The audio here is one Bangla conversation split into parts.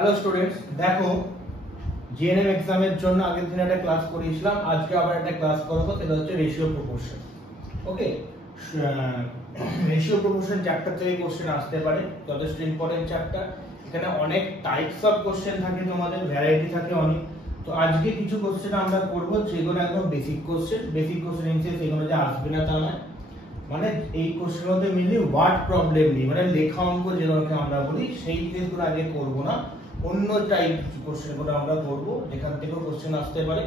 হ্যালো স্টুডেন্টস, দেখো জিএনএম এক্সামের জন্য আগের দিন একটা ক্লাস করেছিলাম, আজকে আবার একটা ক্লাস করব, সেটা হচ্ছে রেশিও প্রপোর্শন। ওকে, রেশিও প্রপোর্শন চ্যাপ্টার থেকে কোশ্চেন আসতে পারে, যথেষ্ট ইম্পর্টেন্ট চ্যাপ্টার। এখানে অনেক টাইপস অফ কোশ্চেন থাকে, তোমাদের ভ্যারাইটি থাকে অনেক। তো আজকে কিছু কোশ্চেন আমরা করব যেগুলো একদম বেসিক কোশ্চেন ইনসেন্স, এগুলো যে আসবে না তা নয়, মানে এই কোশ্চেনের মধ্যে মেনলি ওয়ার্ড প্রবলেম নেই, মানে লেখা অঙ্ক যেগুলোকে আমরা বলি সেই জিনিসগুলো আগে করব না, অন্য টাইপ কোশ্চেনগুলো আমরা করব যেখান থেকে কোশ্চেন আসতে পারে।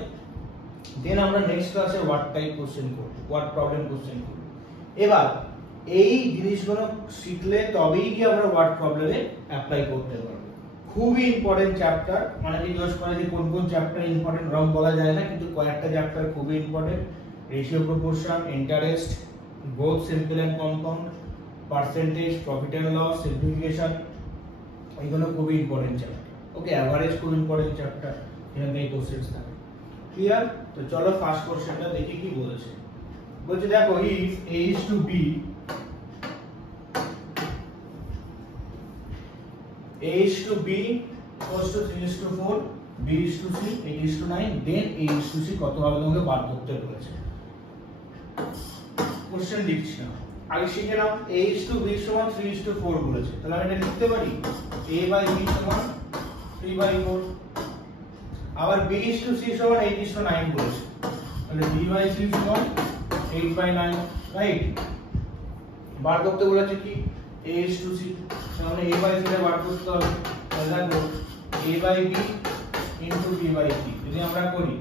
দেন আমরা নেক্সট ক্লাসে ওয়ার্ড টাইপ কোশ্চেন করব, ওয়ার্ড প্রবলেম কোশ্চেন করব। এবার এই জিনিসগুলো শিখলে তবেই কি আমরা ওয়ার্ড প্রবলেমে অ্যাপ্লাই করতে পারবো। খুবই ইম্পর্টেন্ট চ্যাপ্টার, মানে জিজ্ঞেস করে যে কোন কোন চ্যাপ্টার ইম্পর্টেন্ট, রং বলা যায় না, কিন্তু কয়েকটা চ্যাপ্টার খুবই important. Ratio proportion, interest, both simple and compound, percentage, profit and loss, simplification, এগুলো খুবই ইম্পর্টেন্ট চ্যাপ্টার। ওকে, এভারেজ খুব ইম্পর্টেন্ট চ্যাপ্টার, এখানে এই কোশ্চেনস থাকে। ক্লিয়ার? তো চলো ফার্স্ট কোশ্চেনটা দেখি কি বলেছে। বলছে দেখো, if a is to b, a is to b equals to 3 is to 4, b is to c 8 is to 9, then a is to c কত হবে তোমাকে বার করতে বলেছে। কোশ্চেন লিখছি না, আগে শিখে নাও। a is to b সমান 3 is to 4 বলেছে, তাহলে আমি এটা লিখতে পারি a by b সমান 3 by 4। আবার b is to c সমান 8 is to 9 বলেছে, তাহলে b by c সমান 8 by 9, রাইট? বার করতে বলেছে কি a is to c, তাহলে a by c টা বার করতে হবে। তাহলে দেখো a by b into b by c যদি আমরা করি,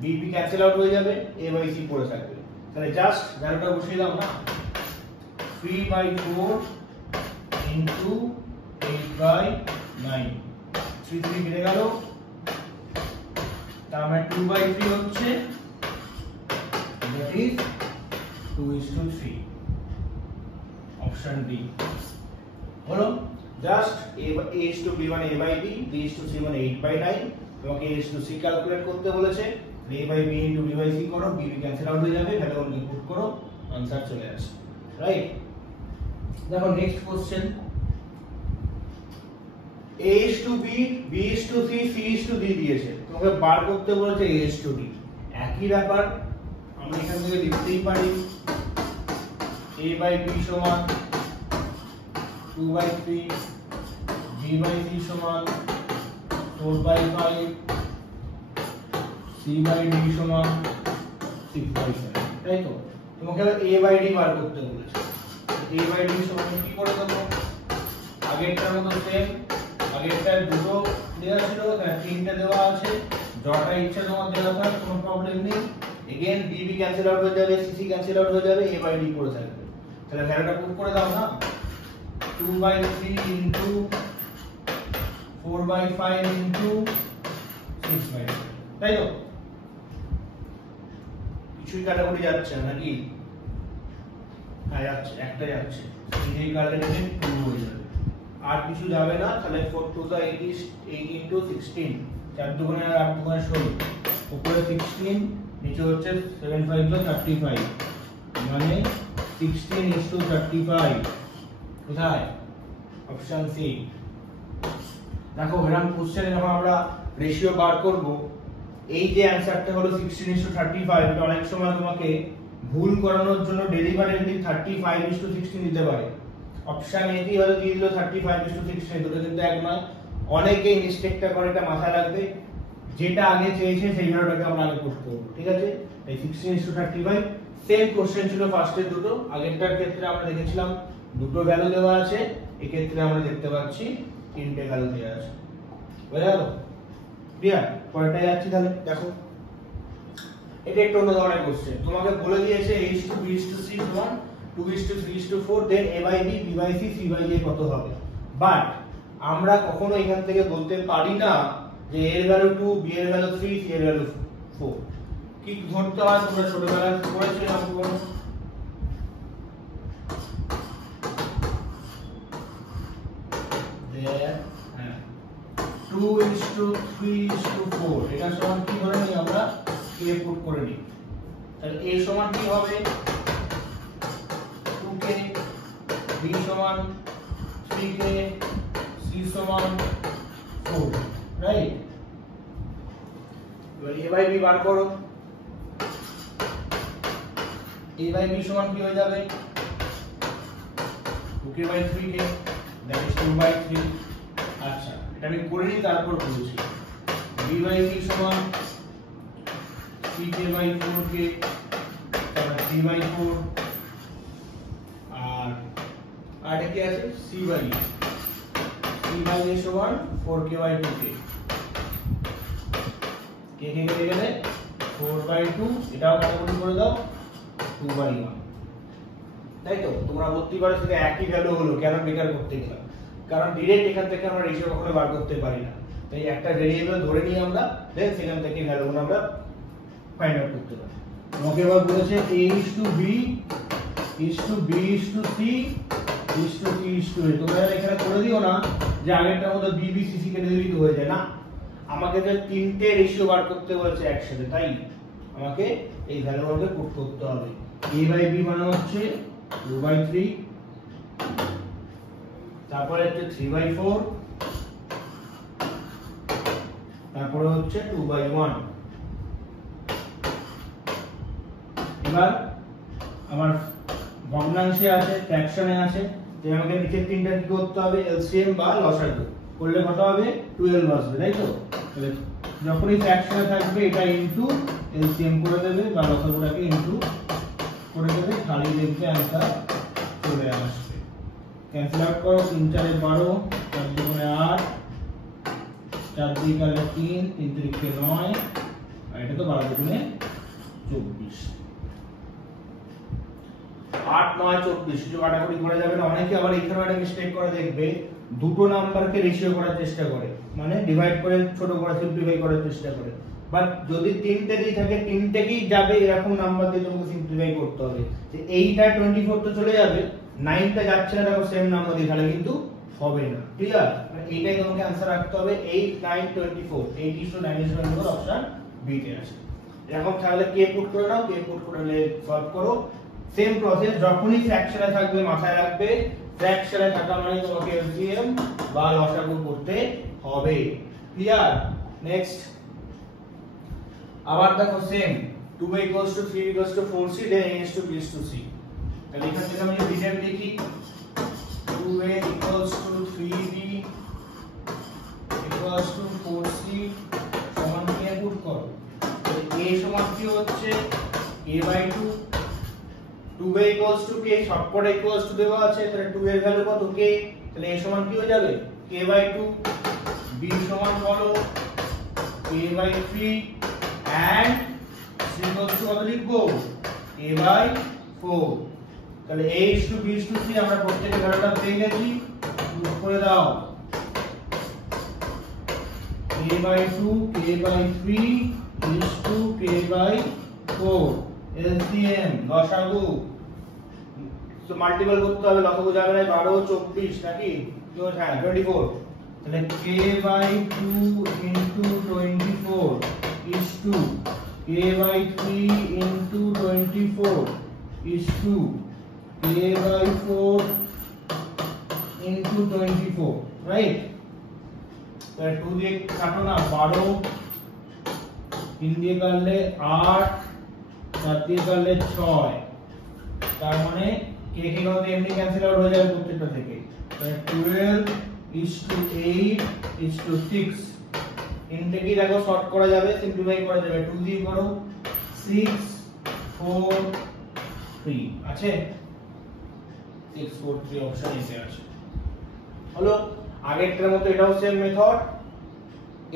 b b ক্যান্সেল আউট হয়ে যাবে, a by c পড়ে থাকবে। তাহলে জাস্ট ভ্যালুটা বসিয়ে দাও না, 3 by 4 into 8 by 9, 3 3 কেটে গেল, তার মানে 2 by 3 হচ্ছে, that is 2 is to 3, option D হলো। Just a is to b মানে a by b, b is to c মানে 8 by 9, তোমাকে a is to c calculate করতে বলেছে। a by b into b by c করো, b b ক্যান্সেল আউট হয়ে যাবে, ভ্যালুগুলোকে পুট করো, आंसर চলে আসে, রাইট? দেখো next question, a is to b, b is to c, c is to d দিয়েছে, তোমাকে বার করতে বলেছে a is to d। একই ব্যাপার, আমরা এখান থেকে লিখতেই পারি a by b সমান 2 by 3, b by c সমান 4 by 5, c by d সমান 6 by 7, তাই তো? তোমাকে a by d বার করতে বলেছে, a by d সমান কি করে দেবো? আগেরটার মতো সেম, আগেরটায় দুটো দেওয়া ছিল, এখানে তিনটে দেওয়া আছে, যটা ইচ্ছা তোমার দেওয়া থাক, কোনো প্রবলেম নেই। Again b b cancel out হয়ে যাবে, c c ক্যান্সেল আউট হয়ে যাবে, a by d পড়ে থাকবে। তাহলে ভ্যালুটা পুট করে দাও না, 2 by 3 into 4 by 5 into 6 by 7, তাই তো? কিছুই কাটাকুটি যাচ্ছে না নাকি? হ্যাঁ যাচ্ছে, একটা যাচ্ছে, এই কাটাকুটি 2 হয়ে যাবে, আর কিছু যাবে না। তাহলে 4 to the 8 is 8 into 16, 4 দুগুণে 8 দুগুণে 16, উপরে 16, নিচে হচ্ছে 7 5 plus 35, মানে 16 is to 35, কোথায়? Option C. দেখো এরকম কোশ্চেনে যখন আমরা রেশিও বার করব, এই যে অ্যানসারটা হলো 16 is to 35, এটা অনেক সময় তোমাকে ভুল করানোর জন্য ডেলিভারেটলি 35 is to 16 দিতে পারে। অপশন এ তে হলো দিয়ে দিল 35 is to 16, দুটো কিন্তু এক নয়। অনেকেই মিস্টেকটা করে, এটা মাথায় রাখবে, যেটা আগে চেয়েছে সেই ভ্যালুটাকে আমরা আগে পুট করব, ঠিক আছে? এই 16 is to 35 সেম কোশ্চেন ছিল ফার্স্টের দুটো, আগেরটার ক্ষেত্রে আমরা দেখেছিলাম দুটো ভ্যালু দেওয়া আছে, এই ক্ষেত্রে আমরা দেখতে পাচ্ছি তিনটে ভ্যালু দেওয়া আছে। বুঝা গেল? ক্লিয়ার? পরেরটা যাচ্ছি তাহলে, দেখো এটা একটু অন্য ধরনের কোশ্চেন। তোমাকে বলে দিয়েছে a is to b is to c সমান 2 is to 3 is to 4, then a by b, b by c, c by d কত হবে। বাট আমরা কখনো এখান থেকে বলতে পারি না যে a এর ভ্যালু 2, b এর ভ্যালু 3, c এর ভ্যালু 4। কি ধরতে হয় তোমরা ছোটবেলায় পড়েছিলে অঙ্কগুলো? হ্যাঁ, 2 is to 3 is to 4, এটা সমান কি ধরে নিই আমরা? a পুট করে নিই। তাহলে a সমান কি হবে? 2k, b সমান 3k, c সমান 4, রাইট? এবার a বাই b বার করো। a বাই b সমান কি হয়ে যাবে? 2k by 3k, that is 2 by 3। আচ্ছা, এটা আমি করে নিই তারপর বলছি। b বাই b সমান 3k বাই 4k, তারপর 3 বাই 4, আর এটা কি আছে? c বাই a সমান 4k বাই 2k, k কেটে গেলে 4 বাই 2, এটাও কাটাকুটি করে দাও, 2 বাই 1। তাই তো? তোমরা বলতেই পারো সেটা একই ভ্যালু হলো, কেন বেকার করতে গেলাম? কারণ ডিরেক্ট এখান থেকে আমরা রেশিও কখনো বার করতে পারি না। তাই একটা ভেরিয়েবল ধরে নিই আমরা, দেন সেখান থেকে ভ্যালুগুলো আমরা ফাইন্ড আউট করতে পারি। আমাকে এবার বলেছে a is to b is to b is to c is to c is to a। তোমরা এখানে করে দিও না যে আগেরটার মধ্যে b b c c কেটে দিলেই তো হয়ে যায় না। আমাকে যে তিনটে রেশিও বার করতে বলেছে একসাথে, তাই আমাকে এই ভ্যালুগুলোকে পুট করতে হবে। a বাই b মানে হচ্ছে 2 বাই 3, তারপরে হচ্ছে 3 বাই 4, তারপরে হচ্ছে 2 বাই 1। এবার আমার ভগ্নাংশে আছে, ফ্র্যাকশনে আছে, তাই আমাকে নিচের তিনটা কি করতে হবে? এলসিএম বা লসাগু করলে কত হবে? 12 আসবে, তাই তো? তাহলে যখনই ফ্র্যাকশনে থাকবে এটা ইনটু এলসিএম করে দেবে বা লসাগুটাকে ইনটু করে দেবে, খালি দেখবে आंसर চলে আসবে। ক্যান্সেল আউট করো, 3 4 এ 12, 4 2 8, 4 2 গেলে 3, 3 3 কে 9, আর এটা তো 12 2 24। 8 9 24 কিছু কাটাকুটি করা যাবে না। অনেকে আবার এখানে একটা মিস্টেক করে দেখবে, দুটো নাম্বারকে রেশিও করার চেষ্টা করে, মানে ডিভাইড করে ছোট করে সিম্পলিফাই করার চেষ্টা করে। বাট যদি তিনটে দিয়ে থাকে তিনটেকেই যাবে এরকম নাম্বার দিয়ে তোমাকে সিম্পলিফাই করতে হবে। যে এইটা 24 তো চলে যাবে, 9টা যাচ্ছে না, দেখো সেম নাম্বার দিয়ে, তাহলে কিন্তু হবে না। ক্লিয়ার? মানে এইটাই তোমাকে आंसर রাখতে হবে। 8 9 24, 8:9 অপশন বি তে আছে। এরকম তাহলে কে পুট করে নাও, কে পুট করে সলভ করো। সেম প্রসেস, যখনই ফ্র্যাকশনে থাকবে মাথায় রাখবে, ফ্র্যাকশনে থাকা মানে তোমাকে এলসিএম বা লসাগু করতে হবে। ক্লিয়ার? নেক্সট আবার দেখো same, 2a = 3 = 4c, then a is to b is to c। তাহলে এখান থেকে আমি যদি ডিটেইল দেখি, 2a = 3b = 4c সমান কি পুট করো। a সমান কি হচ্ছে a বাই 2, 2a = k, সবকটা ইকুয়ালস টু দেওয়া আছে, তাহলে 2 এর ভ্যালু কত? k, তাহলে a সমান কি হয়ে যাবে? k by 2। b সমান বলো k বাই 3 and c কত লিখবো? a by 4। তাহলে a is to b is to c আমরা প্রত্যেকটা ভ্যালুটা পেয়ে গেছি, পুট করে দাও। k by 2, k by 3 is to k by 4, LCM লসাগু। তো মাল্টিপল করতে হবে, লসাগু যাবে না, 12 24 নাকি? হ্যাঁ 24। তাহলে k by 2 into 24 is to k by 3 into 24 is to k by 4 into 24, right? তাহলে 2 দিয়ে কাটো না, 12, 3 দিয়ে কাটলে 8, 4 দিয়ে কাটলে 6, তার মানে কে কে কত এমনি ক্যান্সেল আউট হয়ে যাবে প্রত্যেকটা থেকে। তাহলে 12 is to 8 is to 6, ইনটেকে দেখো শর্ট করা যাবে, সিম্পলিফাই করা যাবে। 2 দিয়ে করো, 6 4 3 আছে, 6 4 3 অপশন এসে আছে। হলো আগেরটার মতো এটাও সেম মেথড,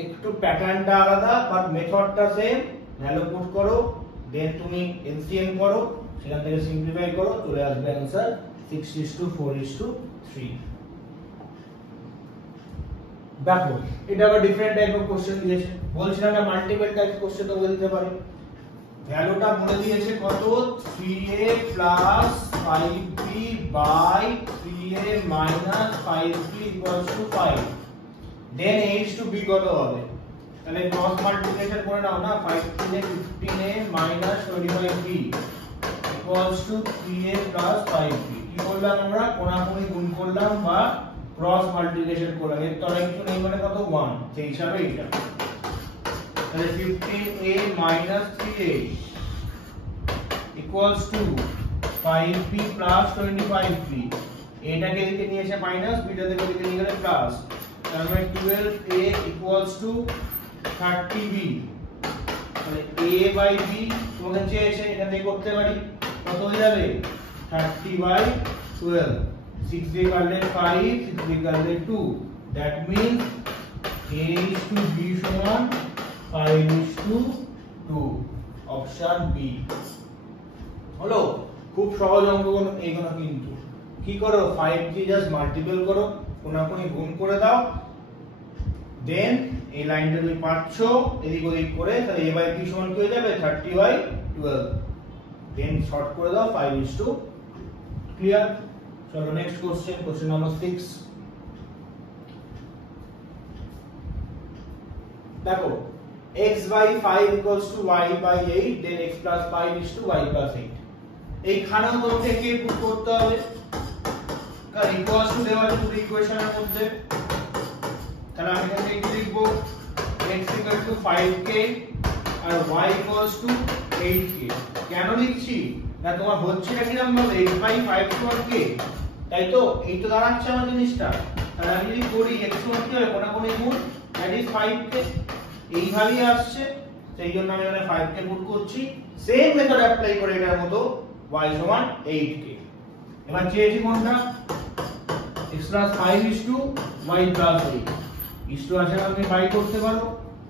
একটু প্যাটার্নটা আলাদা বাট মেথডটা সেম। ভ্যালু পুট করো, দেন তুমি এলসিএম করো, সেখান থেকে সিম্পলিফাই করো, চলে আসবে आंसर 6:4:3। দেখো এটা আবার ডিফারেন্ট টাইপ অফ কোশ্চেন দিয়েছে, বলছিলাম না মাল্টিপল টাইপ কোশ্চেন তো বলে দিতে পারে। ভ্যালুটা বলে দিয়েছে কত? 3a + 5b by 3a - 5b = 5, then a is to b কত হবে? তাহলে ক্রস মাল্টিপ্লিকেশন করে নাও না, 5 3a 15a - 25b = 3a + 5b। কি করলাম আমরা? কোণাকুণি গুণ করলাম বা ক্রস মাল্টিপ্লিকেশন করলাম, এর তলায় কিছু নেই মানে কত 1, সেই হিসাবে এটা তাহলে 15a minus 3a equals to 5b plus 25b, এটাকে এদিকে নিয়ে এসে মাইনাস, বিটা থেকে এদিকে নিয়ে গেলে প্লাস, তার মানে 12a equals to 30b, তাহলে a by b তোমাকে চেয়েছে এটা দিয়ে করতে পারি, কত হয়ে যাবে 30/12, 6 দিয়ে কাটলে 5, 6 দিয়ে কাটলে 2, that means a is to b সমান 5:2, অপশন বি হলো। খুব সহজ অঙ্ক এইগুলো, কিন্তু কি করো 5 দিয়ে জাস্ট মাল্টিপল করো, কোনাকুনি গুণ করে দাও, দেন এই লাইনটা তুমি পাচ্ছ এদিক ওদিক করে, তাহলে a বাই b সমান কি হয়ে যাবে 30/12, দেন শর্ট করে দাও 5:2, ক্লিয়ার। চলো নেক্সট কোশ্চেন, কোশ্চেন নাম্বার 6 দেখো x by 5 equals to y by 8, then x plus 5 is to y plus 8, এইখানেও তোমাকে কে পুট করতে হবে, কারণ ইকুয়ালস টু দেওয়া আছে পুরো ইকুয়েশনের মধ্যে, তাহলে আমি এখানে কি লিখব x equal to 5k R y equals to 8k, কেন লিখছি না তোমার হচ্ছে না কিরকম ভাবে x by 5 সমান k, তাই তো এই তো দাঁড়াচ্ছে আমার জিনিসটা, তাহলে আমি যদি করি x সমান কি হবে কোনাকুনি গুণ, দ্যাট ইজ 5k, এইভাবেই আসছে, সেই জন্য আমি এখানে 5k পুট করছি, সেম মেথড অ্যাপ্লাই করে এটার মতো y সমান 8k, এবার চেয়েছি কোনটা x plus 5 is to y plus 8, is to আছে না তুমি বাই করতে পারো,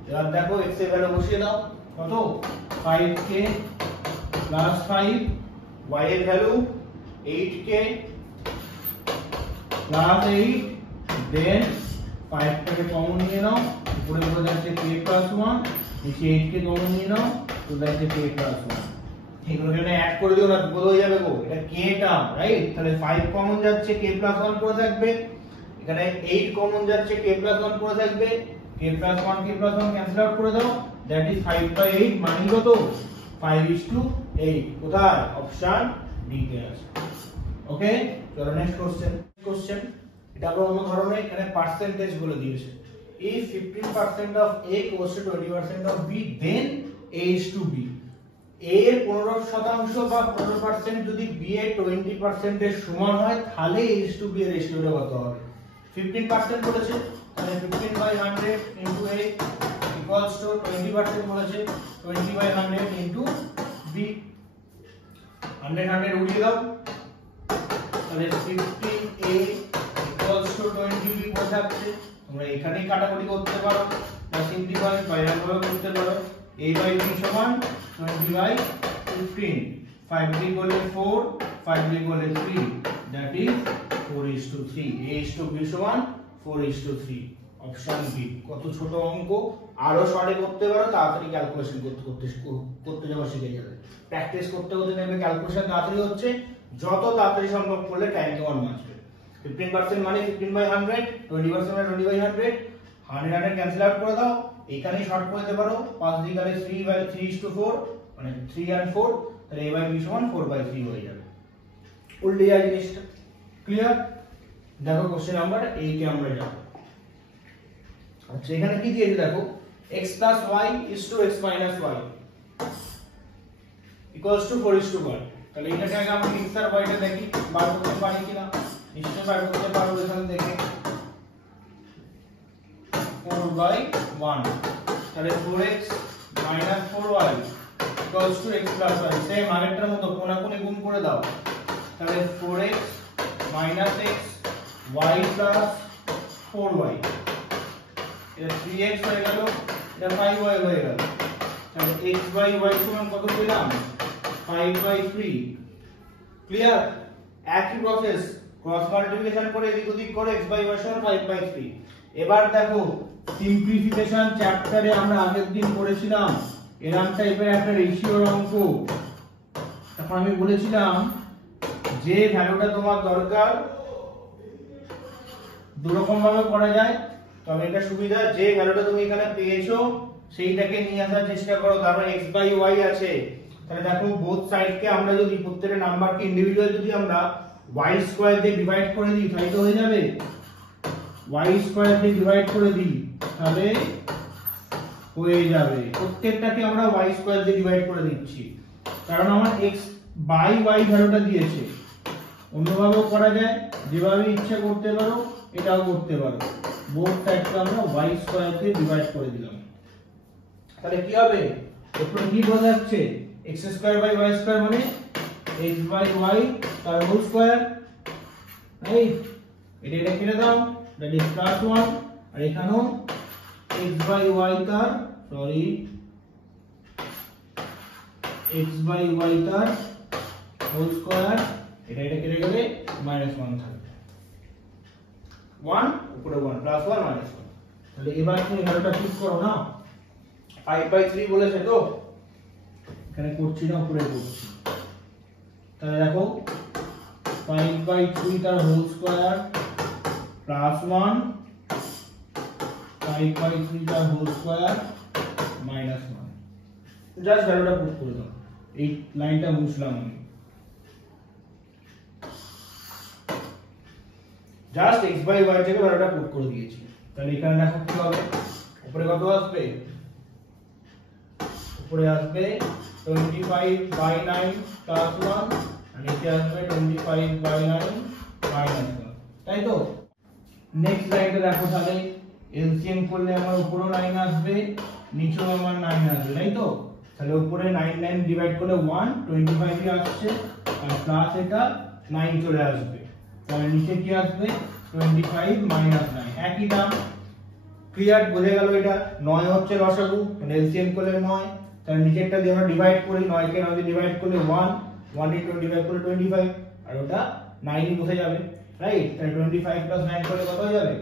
এবার দেখো x এর ভ্যালু বসিয়ে দাও, কত 5k plus 5, y এর ভ্যালু 8k plus 8, then 5 টাকে কমন নিয়ে নাও, উপরে বলে যাচ্ছে k plus 1, নিচে 8k কমন নিয়ে নাও, তো যাচ্ছে k plus 1, এগুলো এখানে অ্যাড করে দিও না, বলে হয়ে যাবে গো, এটা k টার্ম রাইট, তাহলে 5 কমন যাচ্ছে k plus 1 পড়ে থাকবে, এখানে 8 কমন যাচ্ছে k plus 1 পড়ে থাকবে, k plus 1 ক্যান্সেল আউট করে দাও, দ্যাট ইজ 5/8, মানে কত 5:8, কোথায় অপশন ডি তে আছে। ওকে, চলো নেক্সট কোশ্চেন, এটা আবার অন্য ধরনের, এখানে পার্সেন্টেজ বলে দিয়েছে, if 15% of a goes to 20% of b, then a is to b, a এর 15% বা 15% যদি b এর 20% এর সমান হয়, তাহলে a is to b এর রেশিওটা কত হবে, 15% বলেছে, তাহলে 15/100 into a equals to 20% বলেছে, 20/100 into b, 100 উড়িয়ে দাও, তাহলে 15a equals to 20b বসে থাকছে, তোমরা এখানেই কাটাকুটি করতে পারো, বা সিম্পলিফাই বাইরে করতে পারো, a by b সমান 20/15, 5 3 করলে 4, 5 3 করলে 3, that is 4:3, a is to b সমান 4:3, অপশন বি। কত ছোট অঙ্ক, আরো শর্টে করতে পারো, তাড়াতাড়ি ক্যালকুলেশন করতে যাওয়া শিখে যাবে, প্র্যাকটিস করতে নেবে, ক্যালকুলেশন তাড়াতাড়ি হচ্ছে, যত তাড়াতাড়ি সম্ভব করলে টাইম তোমার বাঁচবে। 15% মানে 15/100, 20% মানে 20/100, 100 ক্যান্সেল আউট করে দাও, এখানেই শর্ট করে দিতে পারো, 5 দিয়ে গেলে 3/3:4, মানে 3 and 4, তাহলে a by b সমান 4/3 হয়ে যাবে, উল্টে যায় জিনিসটা, ক্লিয়ার। দেখো কোশ্চেন নাম্বার 8 এ আমরা যাব, আচ্ছা এখানে কি দিয়েছে দেখো, x plus y is to x minus y equals to 4:1, তাহলে এটাকে আগে আমরা x আর y টা দেখি বার করতে পারি কিনা, নিশ্চয়ই বার করতে পারবো, এখানে দেখে 4/1, তাহলে 4x minus 4y equals to x plus y, same আগেরটার মতো কোনাকুনি গুণ করে দাও, তাহলে 4x minus x y plus 4y, এটা 3x হয়ে গেল, এটা 5y হয়ে গেল, তাহলে x by y সমান কত পেলাম 5/3, ক্লিয়ার। একই প্রসেস, ক্রস মাল্টিপ্লিকেশন করে এদিক ওদিক করে x by y সমান 5/3। এবার দেখো সিম্পলিফিকেশন চ্যাপ্টারে আমরা আগের দিন করেছিলাম এরকম টাইপের একটা রেশিওর অঙ্ক, তখন আমি বলেছিলাম যে ভ্যালুটা তোমার দরকার দুরকম ভাবে করা যায়, তবে এটা সুবিধা যে ভ্যালুটা তুমি এখানে পেয়েছো সেইটাকে নিয়ে আসার চেষ্টা করো, তারপর x by y আছে, তাহলে দেখো বোথ সাইডকে আমরা যদি প্রত্যেকটা নাম্বারকে ইন্ডিভিজুয়াল যদি আমরা y স্কয়ার দিয়ে ডিভাইড করে দিই তাহলে তো হয়ে যাবে, y স্কয়ার দিয়ে ডিভাইড করে দিই তাহলে হয়ে যাবে। প্রত্যেকটাকে আমরা y স্কয়ার দিয়ে ডিভাইড করে দিচ্ছি কারণ আমার x বাই y ভ্যালুটা দিয়েছে। অন্যভাবেও করা যায়, যেভাবে ইচ্ছা করতে পারো, এটাও করতে পারো। বোথ সাইডকে আমরা y স্কয়ার দিয়ে ডিভাইড করে দিলাম। তাহলে কি হবে? এরপরে কি বোঝা যাচ্ছে? x square by y square মানে x বাই y তার হোল স্কয়ার, রাইট? এটা কেটে দাও, দ্যাট ইজ +1। আর এখানেও x বাই y তার x বাই y তার হোল স্কয়ার, এটা কেটে গেলে -1 থাকবে। 1 উপরে 1 +1 -1। তাহলে এবার তুমি ভ্যালুটা ঠিক করো না। 5/3 বলেছে তো, এখানে করছি না, উপরে করছি। তাহলে দেখো 5/3 তার হোল স্কয়ার +1, 5/3 তার হোল স্কয়ার -1। জাস্ট ভ্যালুটা পুট করে দাও। এই লাইনটা বুঝলাম আমি। জাস্ট x বাই y থেকে ভ্যালুটা পুট করে দিয়েছি। তাহলে এখানে দেখো কি হবে? উপরে কত আসবে? উপরে আসবে 25/9 +1 আর নিচে আসবে 25/9 -1, তাই তো? নেক্সট লাইনটা দেখো, তাহলে এলসিএম করলে আমার উপরেও 9 আসবে, নিচেও আমার 9 আসবে, তাই তো? তাহলে উপরে 9 ডিভাইড করলে 1 25 ই আসছে আর প্লাস এটা 9 চলে আসবে। তাহলে নিচে কি আসবে? 25 -9, একই দাম। ক্লিয়ার? বোঝা গেল? এটা 9 হচ্ছে লসাগু, মানে এলসিএম করলে 9। তাহলে নিচেরটা দিয়ে আমরা ডিভাইড করি, 9 কে 9 দিয়ে ডিভাইড করলে 1 × 25 করলে 25 আর ওটা 9 ই বসে যাবে, রাইট? তাহলে 25 + 9 করলে কত হয়ে যাবে?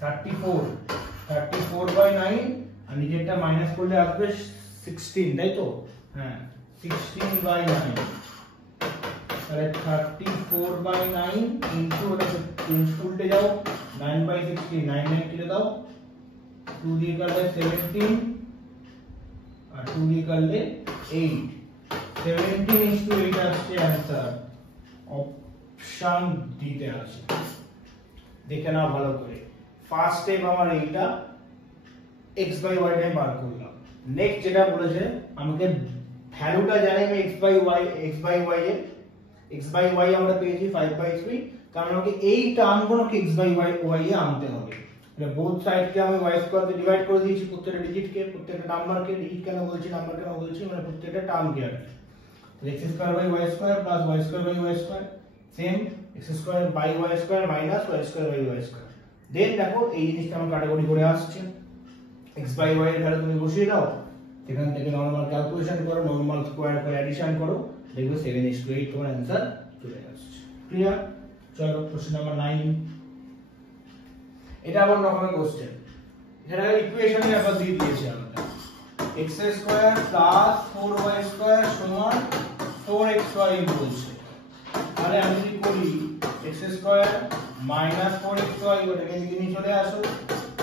34। 34/9 আর নিচেরটা মাইনাস করলে আসবে 16, তাই তো? হ্যাঁ, 16/9। তাহলে 34/9 ইনটু উল্টে যাও, 9/16, 9 কেটে দাও, 2 দিয়ে করলে 17 আর 2 দিয়ে করলে 8। 17:8 আসছে आंसर, অপশন দিতে আছে। দেখে নাও ভালো করে। ফার্স্ট স্টেপ আমার এইটা, x বাই y টাই বার করলাম। নেক্সট যেটা বলেছে আমাকে ভ্যালুটা জানি আমি x বাই y আমরা পেয়েছি 5/3, কারণ আমাকে এই টার্মগুলোকে x বাই y এ আনতে হবে। মানে বোথ সাইডকে আমি y স্কয়ার দিয়ে ডিভাইড করে দিয়েছি, প্রত্যেকটা ডিজিটকে, প্রত্যেকটা নাম্বারকে। ডিজিট কেন বলছি, নাম্বার কেন বলছি, মানে প্রত্যেকটা টার্মকে আর কি। তাহলে x square by y square plus y square by y square same x square by y square minus y square by y square. Then দেখো এই জিনিসটা আমার কাটাকুটি করে আসছে। x বাই y এর ভ্যালু তুমি বসিয়ে দাও, এখান থেকে নরমাল ক্যালকুলেশন করো, নরমাল স্কয়ার করে অ্যাডিশন করো, দেখবে 7:8 তোমার आंसर চলে আসছে। ক্লিয়ার? চলো প্রশ্ন নাম্বার 9। এটা আবার নরমাল কোশ্চেন। এখানে ইকুয়েশনই আবার দিয়ে দিয়েছে আমাদের। x square plus 4y square সমান 4xy বলছে। তাহলে আমি যদি করি x স্কয়ার মাইনাস 4xy, ওটাকে এদিকে নিয়ে চলে আসো,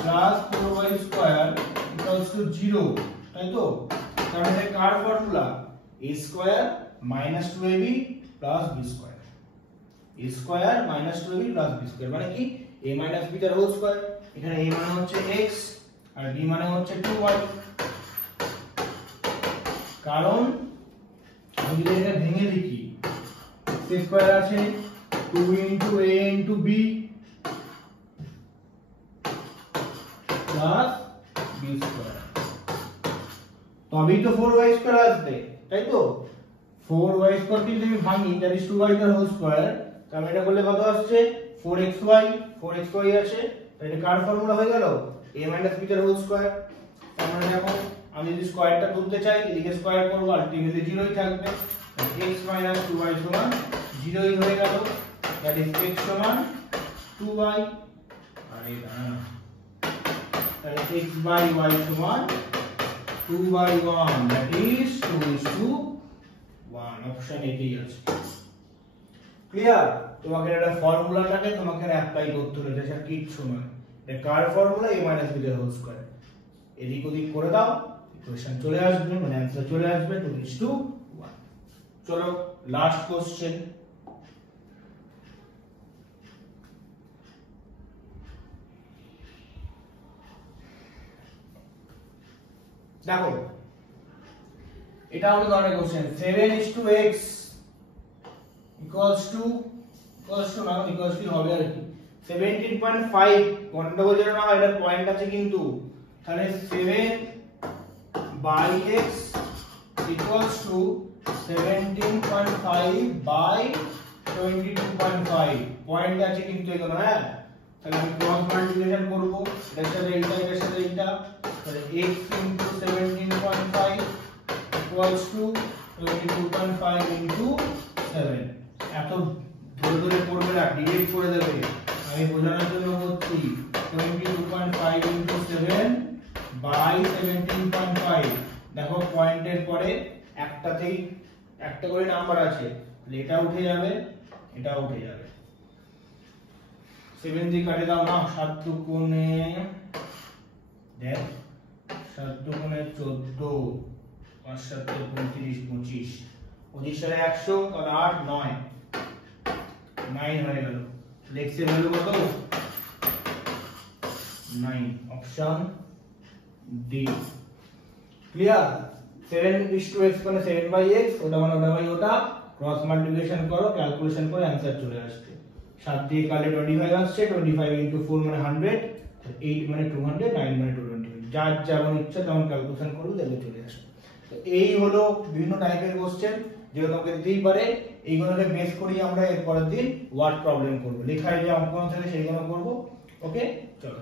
plus 4y square equals to 0, তাই তো? তাহলে এটা কার formula? a square minus 2ab plus b square. a square minus 2ab plus b square মানে কি? a মাইনাস b তার হোল স্কয়ার। এখানে a মানে হচ্ছে x আর b মানে হচ্ছে 2y। কারণ আমি যদি এটা ভেঙে লিখি, x স্কয়ার আছে 2 * a * b plus b square, তবেই তো 4y স্কয়ার আসবে, তাই তো? 4y স্কয়ার যদি আমি ভাঙি, দ্যাট ইজ 2y তার হোল স্কয়ার। তাহলে এটা করলে কত আসছে? 4xy আছে। তাহলে এটা কার ফর্মুলা হয়ে গেল? a - b তার হোল স্কয়ার। তার মানে দেখো আমি যদি স্কয়ারটা তুলতে চাই, এদিকে স্কয়ার করব, আলটিমেটলি 0 ই থাকবে। x - 2y সমান 0 ই হয়ে গেল, দ্যাট ইজ x সমান 2y। আর এটা তাহলে x বাই y সমান 2/1, that is 2:1। অপশন এটাই আছে। ক্লিয়ার? তোমাকে এটা ফর্মুলাটাকে তোমাকে অ্যাপ্লাই করতে হবে, যেটা কিচ্ছু নয়। এটা কার ফর্মুলা? a - b এর হোল স্কয়ার। এদিক ওদিক করে দাও, ইকুয়েশন চলে আসবে, মানে आंसर চলে আসবে 2:1। চলো লাস্ট কোশ্চেন। দেখো এটা আমাদের ধরনের কোশ্চেন 7:x equals to না equals to হবে আর কি 17.5 কোনটা বলে না হয়, এটা পয়েন্ট আছে কিন্তু, তাহলে 7/x equals to 17.5 by 22.5 point আছে কিন্তু এখানে। হ্যাঁ, তাহলে আমি ক্রস মাল্টিপ্লিকেশন করব, এটার সাথে এইটা, এটার সাথে এইটা, তাহলে x into 17.5 equals to 22.5 into 7। এত ধরে ধরে করবে না, ডিরেক্ট করে দেবে, আমি বোঝানোর জন্য বলছি 22.5 into 7 by 17.5। দেখো পয়েন্টের পরে একটাতেই একটা করে নাম্বার আছে, এটা উঠে যাবে, এটা উঠে যাবে, 7 দিয়ে কাটে দাও না, 7 দুগুণে দেখ 7 দুগুণে 14, 5 7 35 25, 25 সালে 100, তাহলে 8 9 9 হয়ে গেল। x এর ভ্যালু কত? 9, অপশন ডি। ক্লিয়ার? 7:x মানে 7/x, ওটা মানে ওটা বাই ওটা, ক্রস মাল্টিপ্লিকেশন করো, ক্যালকুলেশন করে অ্যানসার চলে আসছে। 7 দিয়ে কাটলে 25 আসছে, 25 into 4 মানে 100, 8 মানে 200, 9 মানে 220। যার যেমন ইচ্ছা তেমন ক্যালকুলেশন করলে দেখবে চলে আসবে। তো এই হলো বিভিন্ন টাইপের কোশ্চেন যেগুলো তোমাকে দিতেই পারে, এইগুলোকে বেস করেই আমরা এর পরের দিন ওয়ার্ড প্রবলেম করব, লেখায় যে অঙ্কন থাকে সেইগুলো করব। ওকে, চলো।